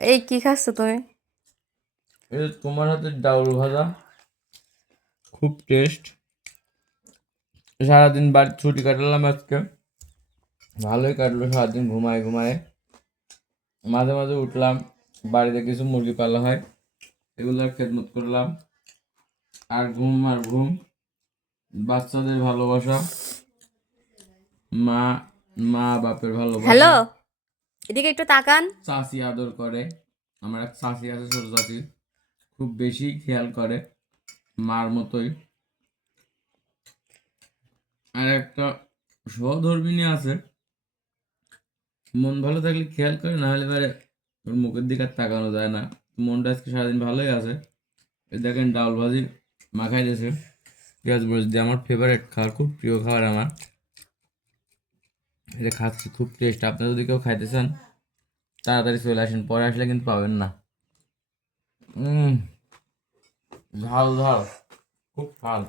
এই কি খাচ্ছ তুমি? এটা তোমার হাতের ডাউল ভাজা, খুব টেস্ট। সারাদিন বাড়ি ছুটি কাটালাম আজকে, ভালোই কাটলো সারাদিন ঘুমায় ঘুমায়। মাঝে মাঝে উঠলাম, বাড়িতে কিছু মুরগি পালা হয়, এগুলোর খেদমত করলাম। আর ঘুম আর ঘুম, বাচ্চাদের ভালোবাসা, মা মা বাপের ভালোবাসা, হ্যালো, এদিকে একটু তাকান। চাচি আদর করে। আমার এক চাচি আছে, ছোট চাচি, খুব বেশি খেয়াল করে, মার মতোই। আর একটা সহধর্মিণী আছে, মন ভালো থাকলে খেয়াল করে, না হলে পারে ওর মুখের দিকে আর তাকানো যায় না। মনটা আজকে সারাদিন ভালোই আছে। এই দেখেন ডাউল ভাজি মাখাই দিয়েছে পেঁয়াজ মরিচ দিয়ে, আমার ফেভারিট খাবার, খুব প্রিয় খাবার আমার। এটা খাচ্ছি, খুব টেস্ট। আপনারা যদি কেউ খাইতে চান তাড়াতাড়ি চলে আসেন, পরে আসলে কিন্তু পাবেন না। ঝাল ঝাল, খুব ঝাল।